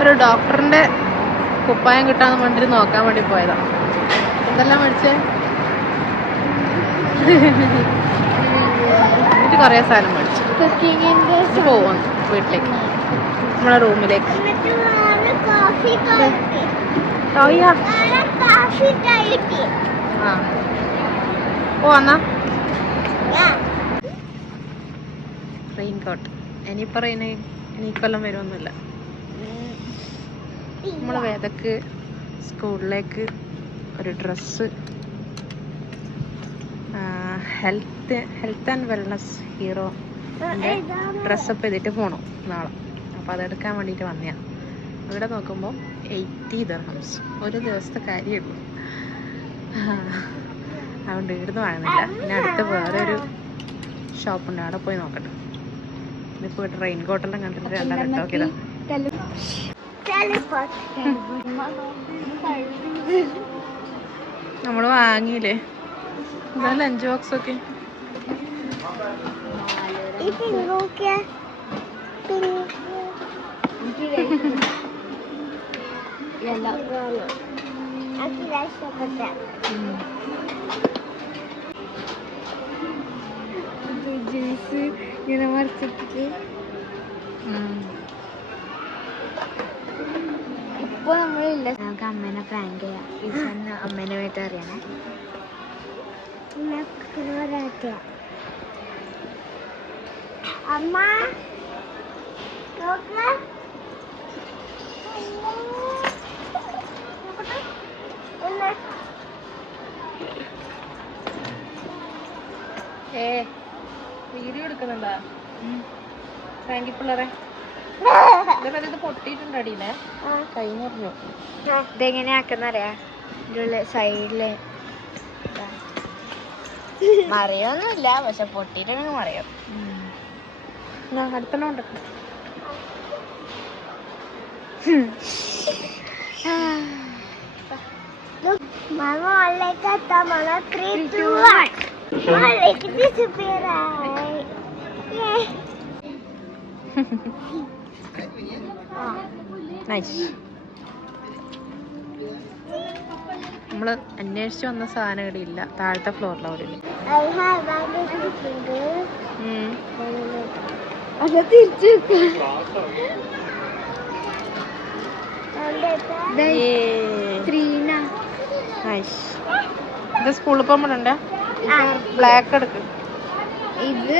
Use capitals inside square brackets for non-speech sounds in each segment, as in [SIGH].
ഒരു ഡോക്ടറിന്റെ കുപ്പായം കിട്ടാന്ന് വേണ്ടി നോക്കാൻ വേണ്ടി പോയതാ. എന്തെല്ലാം മേടിച്ചേ? എന്നിട്ട് കുറേ സാധനം മേടിച്ചു. കുക്കിങ്ങിന്റെ ഇത് വീട്ടിലേക്ക്. നമ്മളെ റൂമിലേക്ക്. ആ. റെയിൻ കോട്ട് ഇനിയിപ്പോൾ റെയിന് ഇനി കൊല്ലം വരുമൊന്നുമില്ല നമ്മളെ വേദക്ക് സ്കൂളിലേക്ക് ഒരു dress health health and wellness hero dress up ചെയ്തിട്ട് പോകണം നാളെ. അപ്പോൾ അതെടുക്കാൻ വേണ്ടിട്ട് വന്നതാണ് ഇവിടെ നോക്കുമ്പോൾ എയ്റ്റി ദർഹംസ് ഒരു ദിവസത്തെ കാര്യമുള്ളൂ അതുകൊണ്ട് ഇവിടുന്ന് വാങ്ങുന്നില്ല. പിന്നെ അടുത്ത് ഒരു ഷോപ്പുണ്ട് അവിടെ പോയി നോക്കട്ടെ. ഇതിപ്പോൾ റെയിൻ കോട്ടെല്ലാം കണ്ടിട്ട് രണ്ടാം നോക്കിയതാ നമ്മൾ വാങ്ങിയില്ലേ? ഇതാ ലഞ്ച് ബോക്സ് ഒക്കെ. ജ്യൂസ് ഇങ്ങനെ മറിച്ചിട്ട് ഇപ്പൊ നമ്മളില്ല. നമുക്ക് അമ്മേനെ പ്രാങ്ക് ചെയ്യാം. ഈശ്വരന് അമ്മേനെ വീട്ടിൽ അറിയണേ അമ്മ. ഏ വീഡിയോ എടുക്കുന്നുണ്ടാ? താങ്ക് പിള്ളേരെ. ഇതേപോലെ ഇത് പൊട്ടിയിട്ടുണ്ട് അടിയിലെ ആ. കൈ മുറിഞ്ഞു ഇതെങ്ങനെ ആക്കുന്നറിയാ ഇതിന്റെ സൈഡിൽ മറിയൊന്നുമില്ല പക്ഷെ പൊട്ടിയിട്ടുണ്ടെങ്കിൽ മറിയും. അടുത്തെണ്ണം ഉണ്ട് Mama walay ka tama na 3, 2, 1. Walay ka disappear Yay. [LAUGHS] Nice നമ്മൾ അന്വേഷിച്ച് വന്ന സാധനം ഇവിടെ ഇല്ല. താഴത്തെ ഫ്ലോറിൽ അവിടെ Yay. ഇത്. സ്കൂളിൽ പോകുമ്പോഴുണ്ടേ ബ്ലാക്ക് എടുക്ക്. ഇത്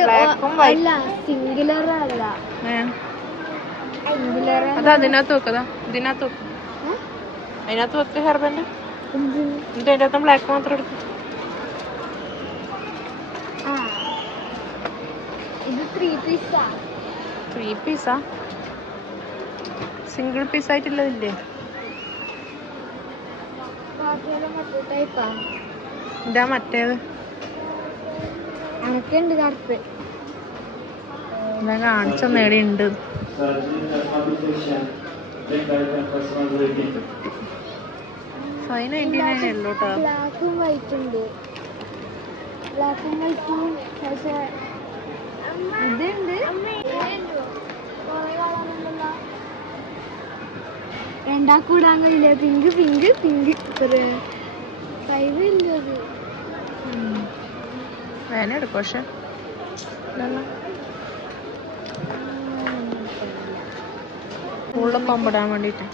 സിംഗുലർ അല്ല അത് അതിനകത്ത് വെക്കതാ ഇതിനകത്ത് വെക്ക അതിനകത്ത് വെക്ക് ഹെയർ ബാൻഡ് എന്നിട്ട് അതിന്റെ അകത്ത് ബ്ലാക്ക് മാത്രം എടുക്കും. ത്രീ പീസാ സിംഗിൾ പീസ് ആയിട്ടുള്ളതില്ലേ? ഇതാ മറ്റേത്. കാണിച്ച നേടി ഉണ്ട് ഫൈവ് നയന്റി നയൻ ഉള്ളൂ കേട്ടോ ബ്ലാക്കും വൈറ്റ് ഉണ്ട്. ബ്ലാക്കും വൈറ്റും പക്ഷേ ഇതുണ്ട് രണ്ടാക്കൂടാൻ കഴിയില്ല പിങ്ക് പിങ്ക് പിങ്ക്. ഫൈവ് ഇല്ല അത്? വേന എടുക്കും പക്ഷെ. സ്കൂളിൽ പോകുമ്പോടാൻ വേണ്ടിയിട്ട്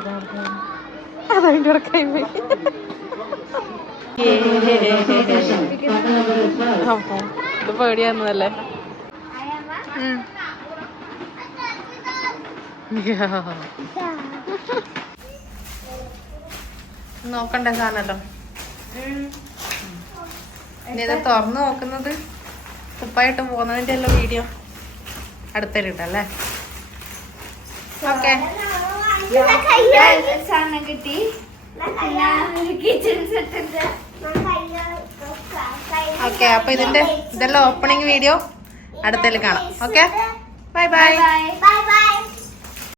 വേണ്ടിട്ട്. കൂടെ കൈപോയി [LAUGHS] അപ്പോ ഇത് പേടിയാന്നല്ലേ [LAUGHS] നോക്കണ്ടേ സാധനല്ലോ. ഇനി ഇത് തുറന്നു നോക്കുന്നത് ഉപ്പായിട്ട് പോകുന്നതിന്റെ എല്ലാം വീഡിയോ. അടുത്തരുണ്ടല്ലേ ഓക്കെ. സാധനം കിട്ടി. കിച്ചൺ സെറ്റ് ഉണ്ട്. ഓക്കെ അപ്പൊ ഇതിന്റെ ഇതെല്ലാം ഓപ്പണിംഗ് വീഡിയോ അടുത്തതിൽ കാണാം. Okay? Bye bye bye bye